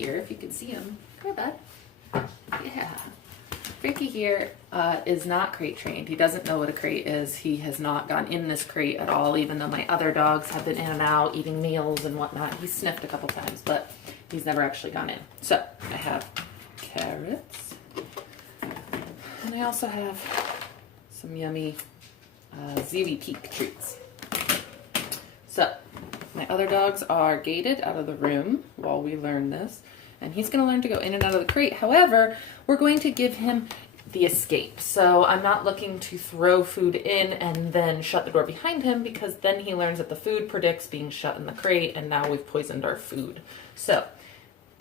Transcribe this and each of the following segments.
here, if you can see him. Come here, bud. Yeah. Frankie here is not crate trained. He doesn't know what a crate is. He has not gone in this crate at all, even though my other dogs have been in and out eating meals and whatnot. He's sniffed a couple times, but he's never actually gone in. So I have carrots, and I also have some yummy Ziwi Peak treats. So my other dogs are gated out of the room while we learn this. And he's going to learn to go in and out of the crate. However, we're going to give him the escape. So I'm not looking to throw food in and then shut the door behind him, because then he learns that the food predicts being shut in the crate, and now we've poisoned our food. So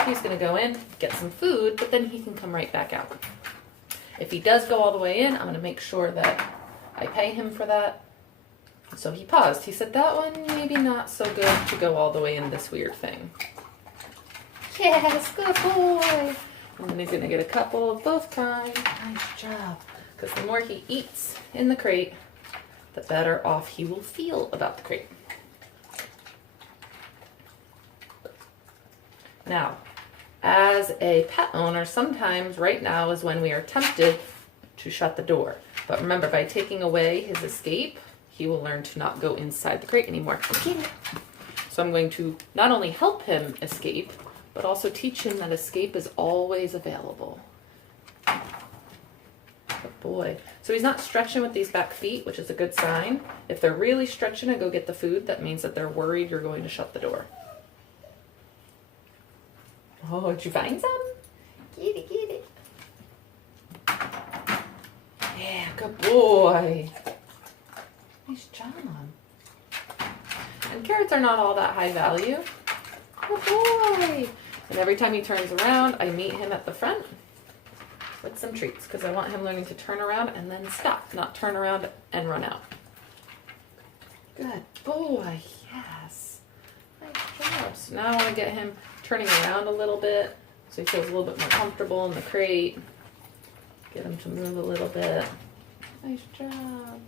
he's going to go in, get some food, but then he can come right back out. If he does go all the way in, I'm going to make sure that I pay him for that. So he paused. He said, that one maybe not so good to go all the way in this weird thing. Yes, good boy. And then he's going to get a couple of both kinds. Nice job. Because the more he eats in the crate, the better off he will feel about the crate. Now, as a pet owner, sometimes right now is when we are tempted to shut the door. But remember, by taking away his escape, he will learn to not go inside the crate anymore. So I'm going to not only help him escape, but also teach him that escape is always available. Good boy. So he's not stretching with these back feet, which is a good sign. If they're really stretching to go get the food, that means that they're worried you're going to shut the door. Oh, did you find some? Get it, get it. Yeah, good boy. Nice job. And carrots are not all that high value. Good boy. And every time he turns around, I meet him at the front with some treats, because I want him learning to turn around and then stop, not turn around and run out. Good boy. Yes. Nice job. So now I want to get him turning around a little bit so he feels a little bit more comfortable in the crate. Get him to move a little bit. Nice job.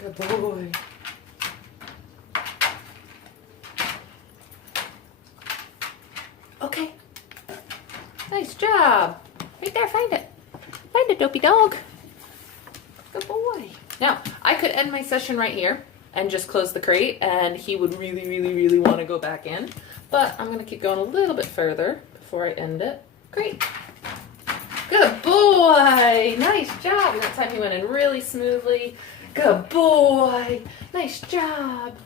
Good boy. Okay. Nice job. Right there, find it. Find it, dopey dog. Good boy. Now, I could end my session right here and just close the crate, and he would really, really, really want to go back in. But I'm going to keep going a little bit further before I end it. Great. Good boy. Nice job. That time he went in really smoothly. Good boy. Nice job.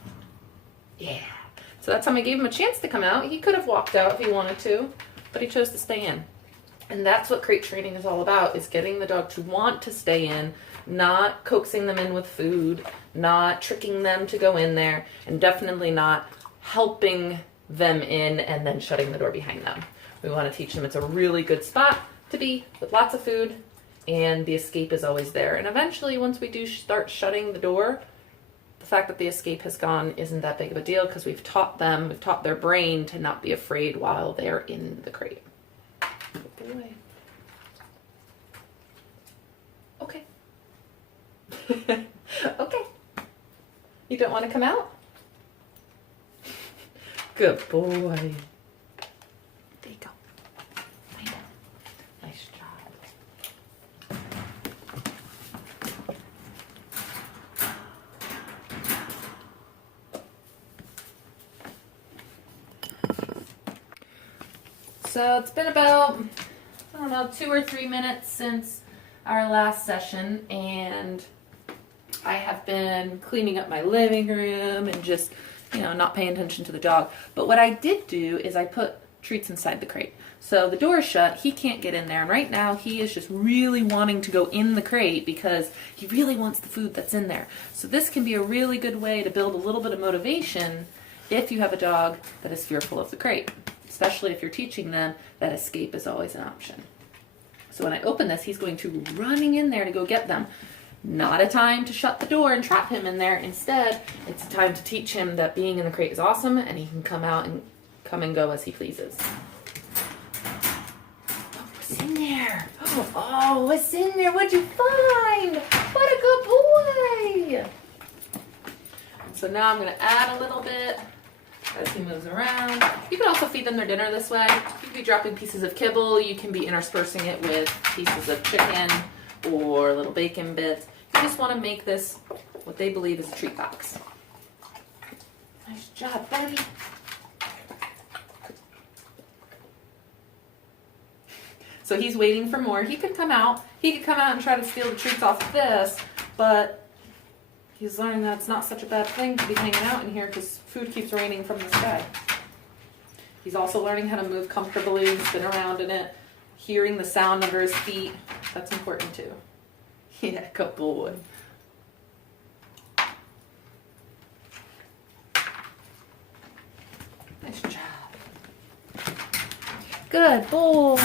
Yeah. So that time I gave him a chance to come out. He could have walked out if he wanted to, but he chose to stay in. And that's what crate training is all about, is getting the dog to want to stay in, not coaxing them in with food, not tricking them to go in there, and definitely not helping them in and then shutting the door behind them. We want to teach them it's a really good spot to be with lots of food, and the escape is always there. And eventually, once we do start shutting the door, the fact that the escape has gone isn't that big of a deal, because we've taught their brain to not be afraid while they're in the crate. Good boy. Okay. Okay. You don't want to come out? Good boy. There you go. Find it. Nice job. So it's been about, I don't know, 2 or 3 minutes since our last session, and I have been cleaning up my living room and just, not paying attention to the dog. But what I did do is I put treats inside the crate. So the door is shut, he can't get in there, and right now he is just really wanting to go in the crate because he really wants the food that's in there. So this can be a really good way to build a little bit of motivation if you have a dog that is fearful of the crate, especially if you're teaching them that escape is always an option. So when I open this, he's going to be running in there to go get them. Not a time to shut the door and trap him in there. Instead, it's a time to teach him that being in the crate is awesome, and he can come out and come and go as he pleases. Oh, what's in there? Oh, what's in there? What'd you find? What a good boy. So now I'm going to add a little bit as he moves around. You can also feed them their dinner this way. You can be dropping pieces of kibble. You can be interspersing it with pieces of chicken or little bacon bits. You just want to make this what they believe is a treat box. Nice job, buddy. So he's waiting for more. He could come out. He could come out and try to steal the treats off of this, but he's learning that it's not such a bad thing to be hanging out in here because food keeps raining from the sky. He's also learning how to move comfortably and spin around in it, hearing the sound under his feet. That's important too. Yeah, good boy. Nice job. Good boy.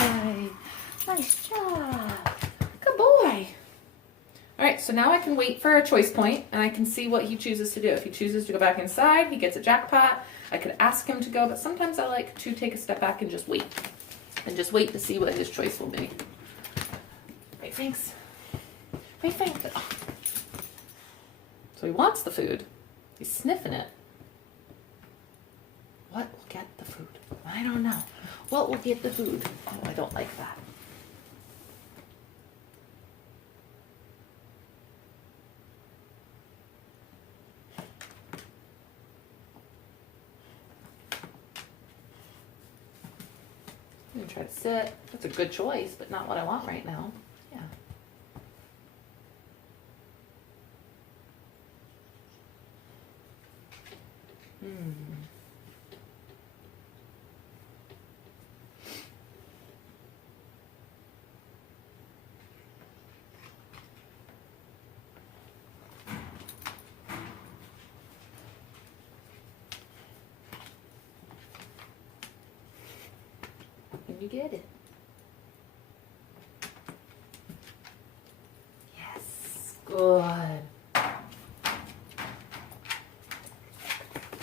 Nice job. Good boy. All right, so now I can wait for a choice point and I can see what he chooses to do. If he chooses to go back inside, he gets a jackpot. I could ask him to go, but sometimes I like to take a step back and just wait. And just wait to see what his choice will be. Right, thanks. Right, thanks. Oh. So he wants the food. He's sniffing it. What will get the food? I don't know. What will get the food? Oh, I don't like that. I'm going to try to sit. That's a good choice, but not what I want right now. Yeah. You get it. Yes, good.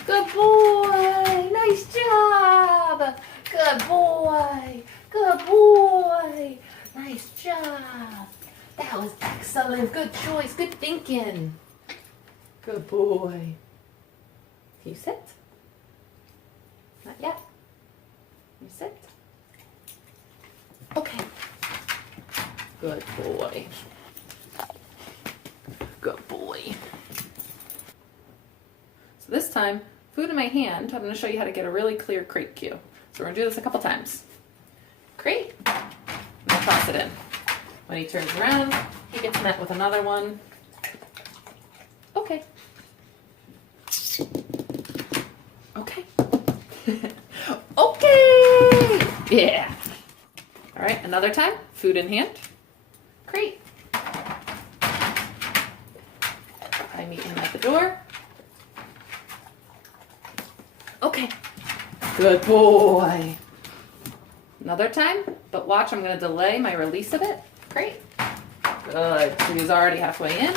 Good boy, nice job. Good boy, good boy, nice job. That was excellent, good choice, good thinking. Good boy. Can you sit? Not yet. Can you sit? Okay. Good boy. Good boy. So this time, food in my hand, I'm going to show you how to get a really clear crate cue. So we're going to do this a couple times. Crate, and I toss it in. When he turns around, he gets met with another one. Okay. Okay. Okay! Yeah. All right, another time, food in hand, crate. I meet him at the door. Okay, good boy. Another time, but watch, I'm gonna delay my release of it. Crate, good, so he's already halfway in.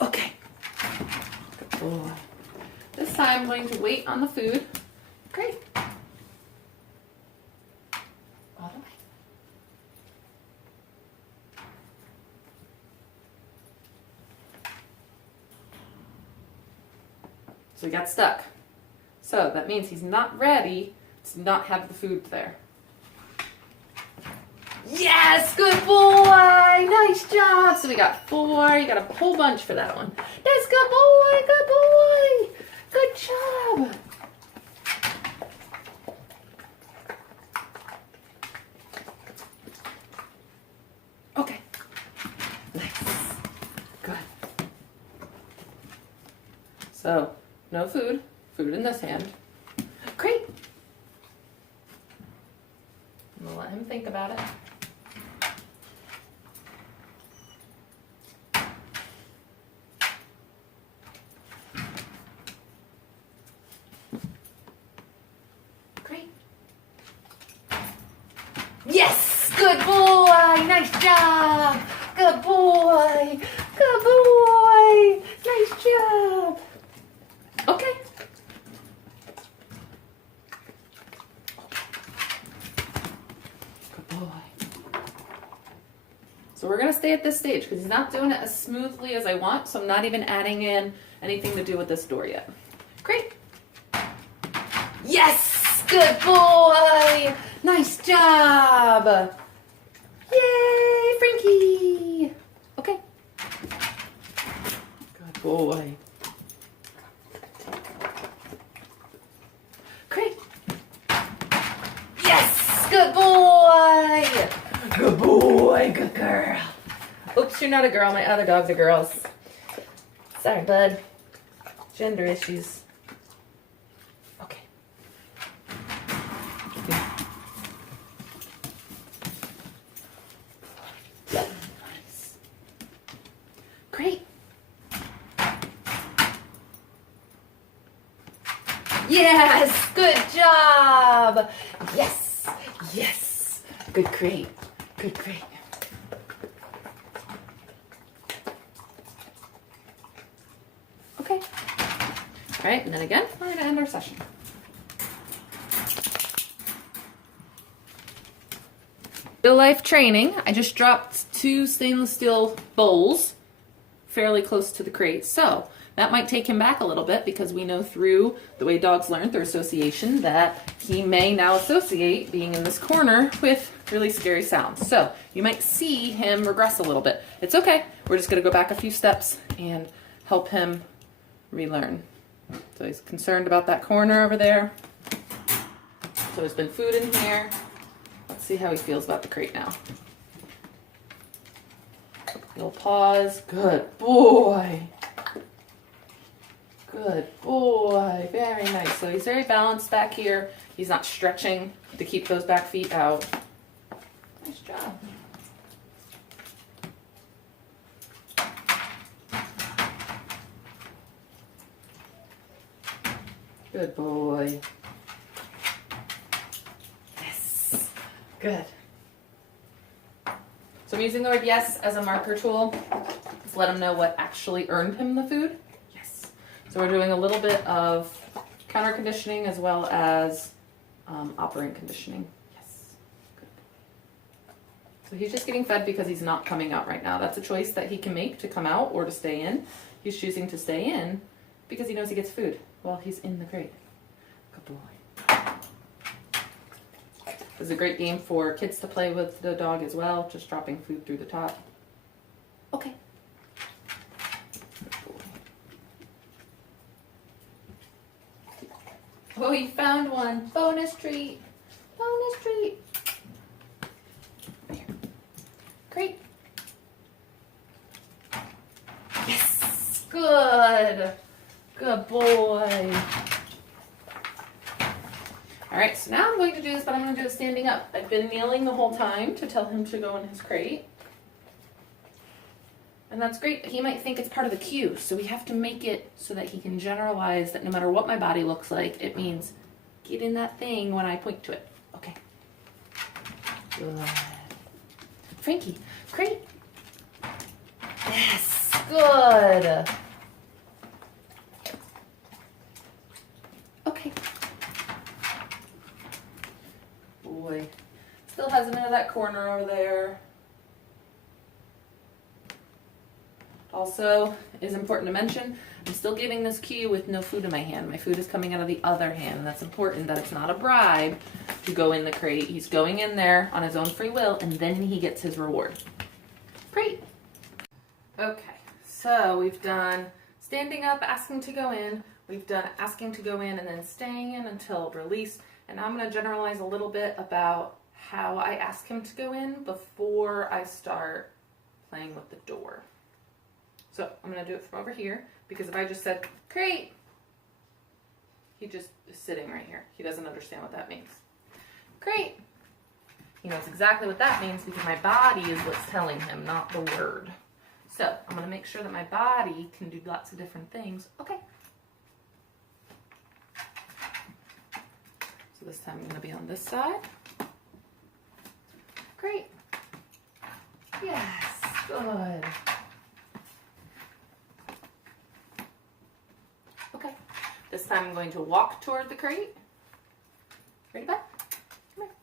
Okay, good boy. This time I'm going to wait on the food. Great. All the way. So he got stuck. So that means he's not ready to not have the food there. Yes, good boy, nice job. So we got 4, you got a whole bunch for that one. That's good boy, good job. Okay, nice, good. So, no food, food in this hand. Great. I'm gonna let him think about it. Great. Yes! Good boy! Nice job! Good boy! Good boy! Nice job! Okay. Good boy. So we're going to stay at this stage because he's not doing it as smoothly as I want, so I'm not even adding in anything to do with this door yet. Great. Yes! Good boy! Nice job! Yay, Frankie! Okay. Good boy. Great. Yes! Good boy! Good boy, good girl. Oops, you're not a girl. My other dogs are girls. Sorry, bud. Gender issues. Okay. Nice. Great. Yes, good job. Yes, yes. Good crate. Good crate. Okay. All right, and then again, we're going to end our session. Real life training. I just dropped 2 stainless steel bowls fairly close to the crate. So that might take him back a little bit because we know through the way dogs learn through association that he may now associate being in this corner with really scary sounds. So you might see him regress a little bit. It's okay. We're just going to go back a few steps and help him relearn. So he's concerned about that corner over there. So there's been food in here. Let's see how he feels about the crate now. Little pause. Good boy. Good boy. Very nice. So he's very balanced back here. He's not stretching to keep those back feet out. Nice job. Good boy. Yes. Good. So I'm using the word yes as a marker tool to let him know what actually earned him the food. Yes. So we're doing a little bit of counter conditioning as well as operant conditioning. Yes. Good. So he's just getting fed because he's not coming out right now. That's a choice that he can make to come out or to stay in. He's choosing to stay in because he knows he gets food while he's in the crate. Good boy. This is a great game for kids to play with the dog as well, just dropping food through the top. Okay. Oh, you found one. Bonus treat. Bonus treat. Here. Great. Yes. Good. Good boy. All right, so now I'm going to do this, but I'm going to do it standing up. I've been kneeling the whole time to tell him to go in his crate. And that's great. He might think it's part of the cue, so we have to make it so that he can generalize that no matter what my body looks like, it means get in that thing when I point to it. Okay. Good. Frankie, crate. Yes, good. Okay. Boy. Still has him into that corner over there. Also, it is important to mention, I'm still giving this cue with no food in my hand. My food is coming out of the other hand, and that's important that it's not a bribe to go in the crate. He's going in there on his own free will, and then he gets his reward. Great. Okay, so we've done standing up, asking to go in. We've done asking to go in and then staying in until release. And now I'm going to generalize a little bit about how I ask him to go in before I start playing with the door. So I'm going to do it from over here, because if I just said, crate, he just is sitting right here. He doesn't understand what that means. Crate. He knows exactly what that means because my body is what's telling him, not the word. So I'm going to make sure that my body can do lots of different things. Okay. So this time I'm going to be on this side. Great. Yes. Good. Okay. This time I'm going to walk toward the crate. Ready, bud? Come here.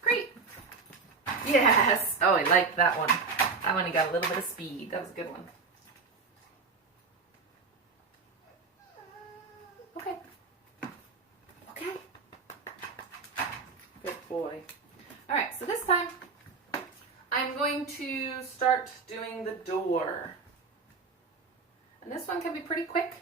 Crate. Yes. Oh, I liked that one. That one he got a little bit of speed. That was a good one. Okay. Okay. time, I'm going to start doing the door. And this one can be pretty quick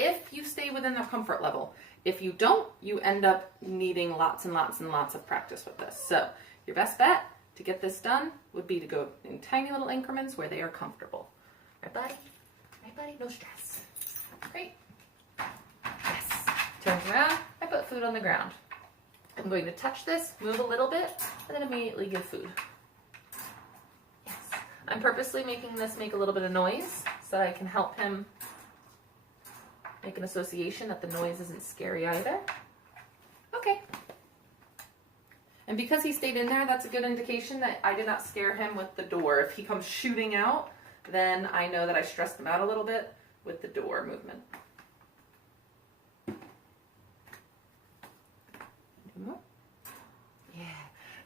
if you stay within the comfort level. If you don't, you end up needing lots and lots and lots of practice with this. So your best bet to get this done would be to go in tiny little increments where they are comfortable. Right, buddy? Right, buddy? No stress. Great. Yes. Turns around. I put food on the ground. I'm going to touch this, move a little bit, and then immediately give food. Yes. I'm purposely making this make a little bit of noise so I can help him make an association that the noise isn't scary either. Okay. And because he stayed in there, that's a good indication that I did not scare him with the door. If he comes shooting out, then I know that I stressed him out a little bit with the door movement. Yeah.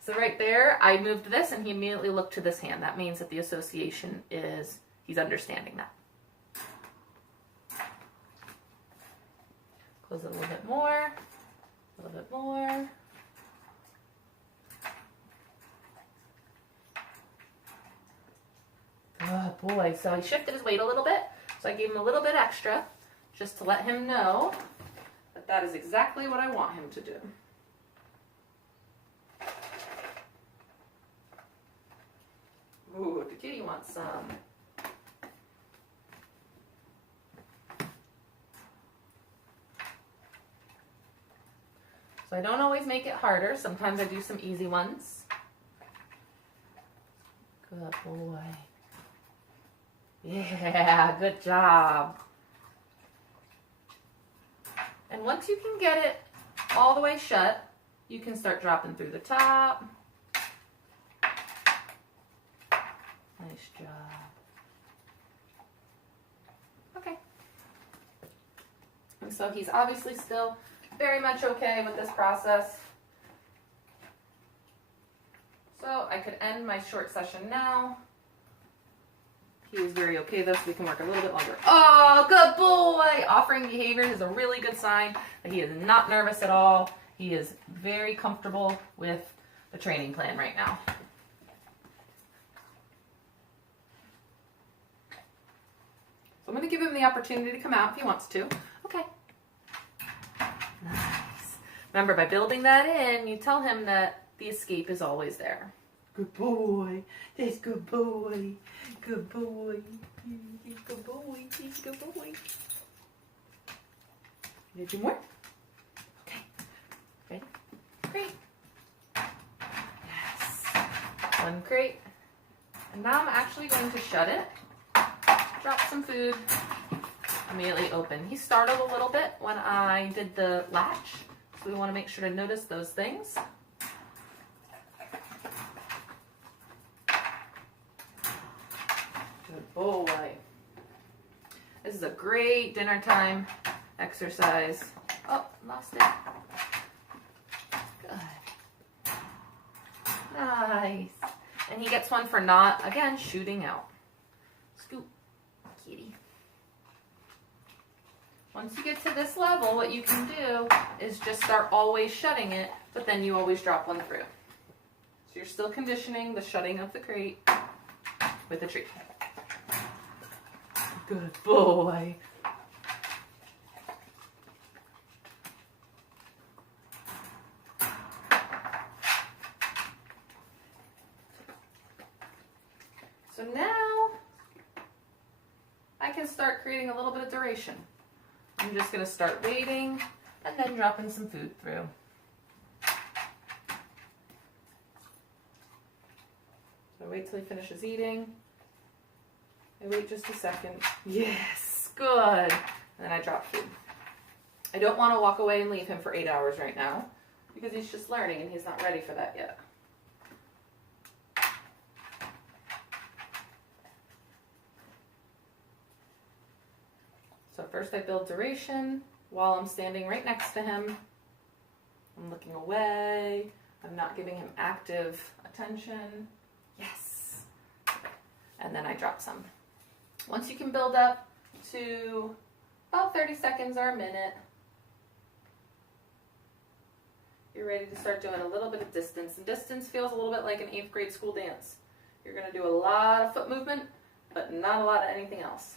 So right there, I moved this and he immediately looked to this hand. That means that the association is, he's understanding that. Close it a little bit more, a little bit more. Oh boy, so he shifted his weight a little bit, so I gave him a little bit extra just to let him know that that is exactly what I want him to do. Ooh, the kitty wants some. So I don't always make it harder. Sometimes I do some easy ones. Good boy. Yeah, good job. And once you can get it all the way shut, you can start dropping through the top. Nice job. Okay. And so he's obviously still very much okay with this process. So I could end my short session now. He is very okay though, so we can work a little bit longer. Oh, good boy! Offering behaviors is a really good sign that he is not nervous at all. He is very comfortable with the training plan right now. So I'm going to give him the opportunity to come out if he wants to. Okay. Nice. Remember, by building that in, you tell him that the escape is always there. Good boy. That's good boy. Good boy. He's good boy. He's good boy. Need to do more? Okay. Ready? Great. Yes. One crate. And now I'm actually going to shut it. Drop some food. Immediately open. He startled a little bit when I did the latch, so we want to make sure to notice those things. Good boy. This is a great dinner time exercise. Oh, lost it. Good. Nice. And he gets one for not, again, shooting out. Scoop, kitty. Once you get to this level, what you can do is just start always shutting it, but then you always drop one through. So you're still conditioning the shutting of the crate with the treat. Good boy. So now I can start creating a little bit of duration. I'm just going to start waiting and then dropping some food through. So wait till he finishes eating. I wait just a second. Yes, good. And then I drop food. I don't want to walk away and leave him for 8 hours right now because he's just learning and he's not ready for that yet. So first I build duration while I'm standing right next to him. I'm looking away. I'm not giving him active attention. Yes. And then I drop some. Once you can build up to about 30 seconds or a minute, you're ready to start doing a little bit of distance. And distance feels a little bit like an 8th grade school dance. You're going to do a lot of foot movement, but not a lot of anything else.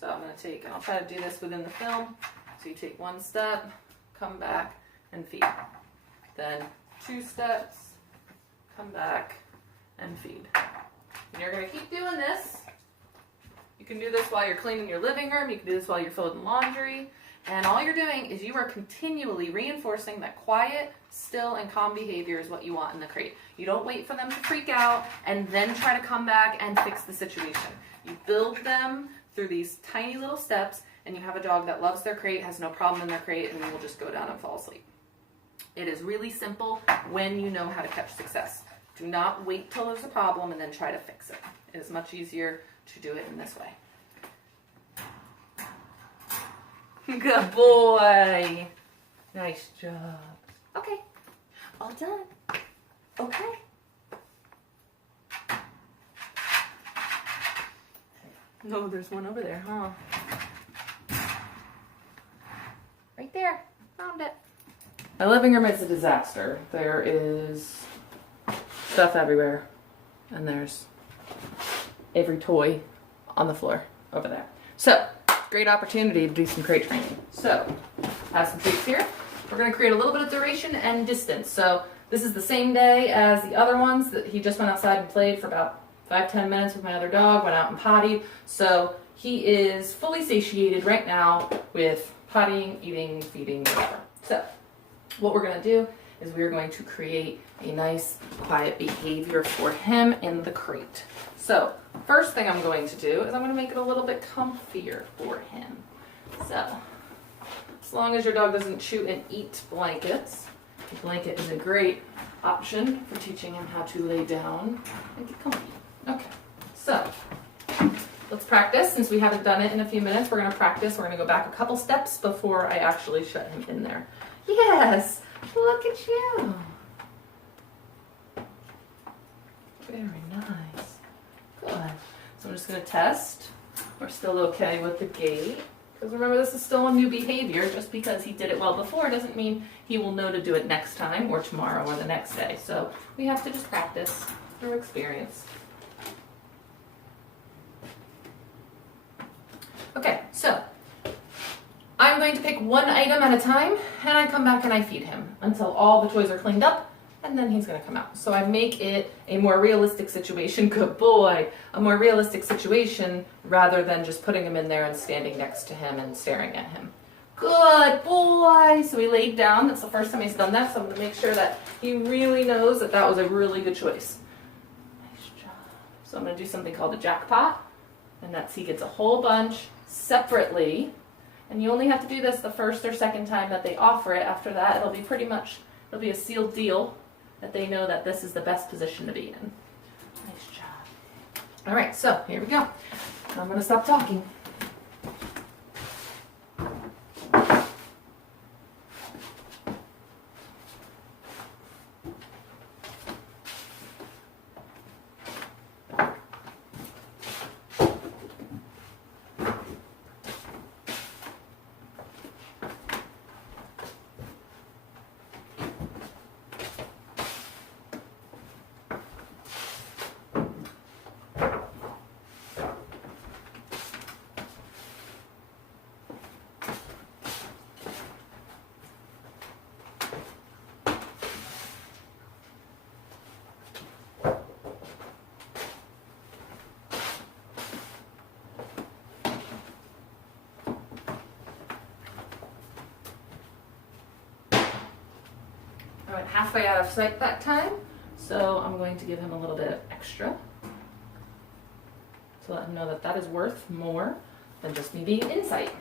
So I'm going to take, and I'll try to do this within the film. So you take 1 step, come back, and feed. Then 2 steps, come back, and feed. And you're going to keep doing this. You can do this while you're cleaning your living room. You can do this while you're folding laundry. And all you're doing is you are continually reinforcing that quiet, still, and calm behavior is what you want in the crate. You don't wait for them to freak out and then try to come back and fix the situation. You build them through these tiny little steps, and you have a dog that loves their crate, has no problem in their crate, and will just go down and fall asleep. It is really simple when you know how to catch success. Do not wait till there's a problem and then try to fix it. It is much easier to do it in this way. Good boy. Nice job. Okay. All done. Okay. No, there's one over there, huh? Right there. Found it. My living room is a disaster. There is stuff everywhere. And there's every toy on the floor over there. So, great opportunity to do some crate training. So, have some treats here. We're going to create a little bit of duration and distance. So, this is the same day as the other ones that he just went outside and played for about 5-10 minutes with my other dog, went out and pottied. So, he is fully satiated right now with pottying, eating, feeding, whatever. So, what we're going to do is we're going to create a nice, quiet behavior for him in the crate. So, first thing I'm going to do is I'm going to make it a little bit comfier for him. So, as long as your dog doesn't chew and eat blankets, the blanket is a great option for teaching him how to lay down and get comfy. Okay, so let's practice. Since we haven't done it in a few minutes, we're going to practice. We're going to go back a couple steps before I actually shut him in there. Yes, look at you. Very nice. Good. So I'm just going to test. We're still okay with the gait. Because remember, this is still a new behavior. Just because he did it well before doesn't mean he will know to do it next time or tomorrow or the next day. So we have to just practice through experience. Okay, so I'm going to pick one item at a time, and I come back and I feed him until all the toys are cleaned up, and then he's going to come out. So I make it a more realistic situation. Good boy. A more realistic situation rather than just putting him in there and standing next to him and staring at him. Good boy. So he laid down. That's the first time he's done that, so I'm going to make sure that he really knows that that was a really good choice. Nice job. So I'm going to do something called a jackpot, and that's he gets a whole bunch separately. And you only have to do this the first or second time that they offer it. After that, it'll be a sealed deal that they know that this is the best position to be in. Nice job. All right, so here we go. I'm going to stop talking. I went halfway out of sight that time, so I'm going to give him a little bit extra to let him know that that is worth more than just me being in sight.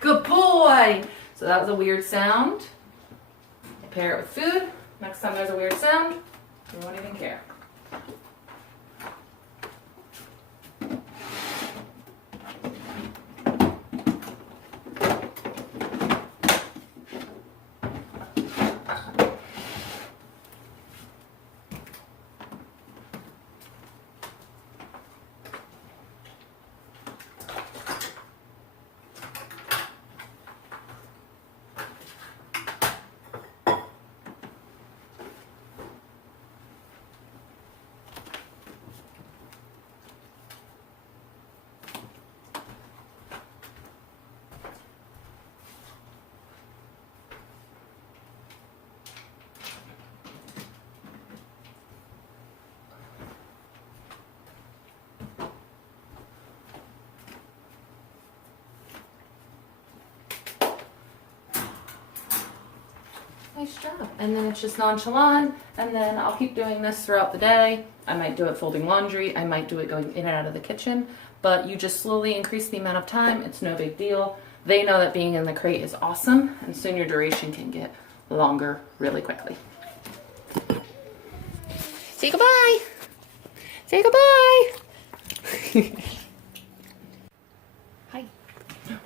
Good boy! So that was a weird sound. Pair it with food. Next time there's a weird sound, you won't even care. Nice job. And then it's just nonchalant, and then I'll keep doing this throughout the day. I might do it folding laundry, I might do it going in and out of the kitchen, but you just slowly increase the amount of time. It's no big deal. They know that being in the crate is awesome, and soon your duration can get longer really quickly. Say goodbye. Say goodbye. Hi.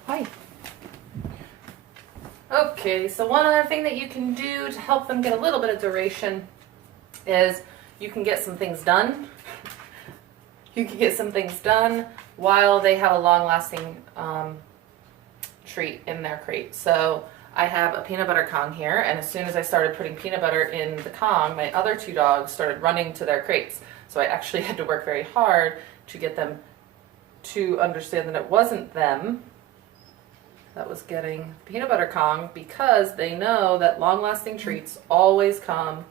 Hi. Okay, so one other thing that you can do to help them get a little bit of duration is you can get some things done. You can get some things done while they have a long-lasting treat in their crate. So I have a peanut butter Kong here, and as soon as I started putting peanut butter in the Kong, my other two dogs started running to their crates. So I actually had to work very hard to get them to understand that it wasn't them that was getting peanut butter Kong, because they know that long-lasting treats always come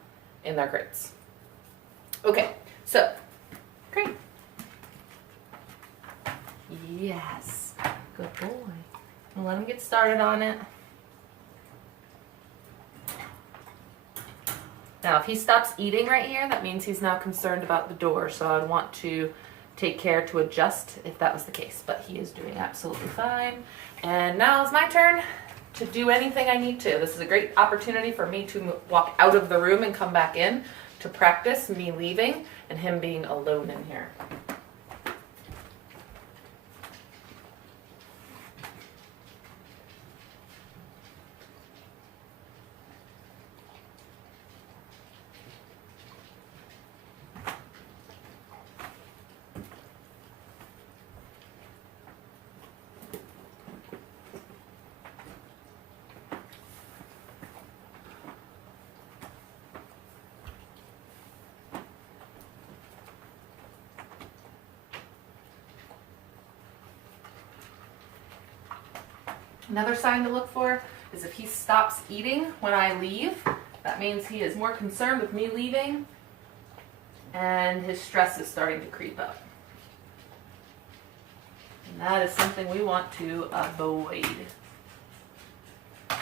in their crates. Okay, so, great. Yes, good boy. I'll let him get started on it. Now, if he stops eating right here, that means he's now concerned about the door, so I'd want to take care to adjust if that was the case, but he is doing absolutely fine. And now it's my turn to do anything I need to. This is a great opportunity for me to walk out of the room and come back in to practice me leaving and him being alone in here. Another sign to look for is if he stops eating when I leave. That means he is more concerned with me leaving, and his stress is starting to creep up. And that is something we want to avoid. All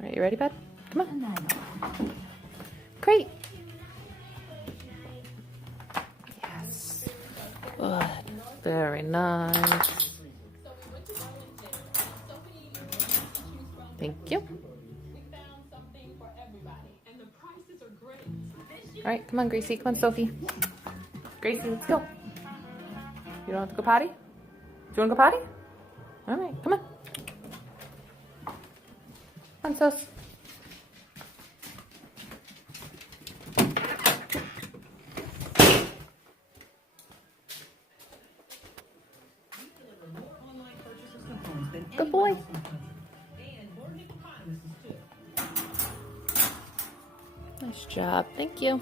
right, you ready, bud? Come on. Great. Yes. Good. Very nice. Thank you. All right, come on, Gracie. Come on, Sophie. Gracie, let's go. You don't have to go potty? Do you want to go potty? All right, come on. Come on, Sos. Good boy. Nice job. Thank you.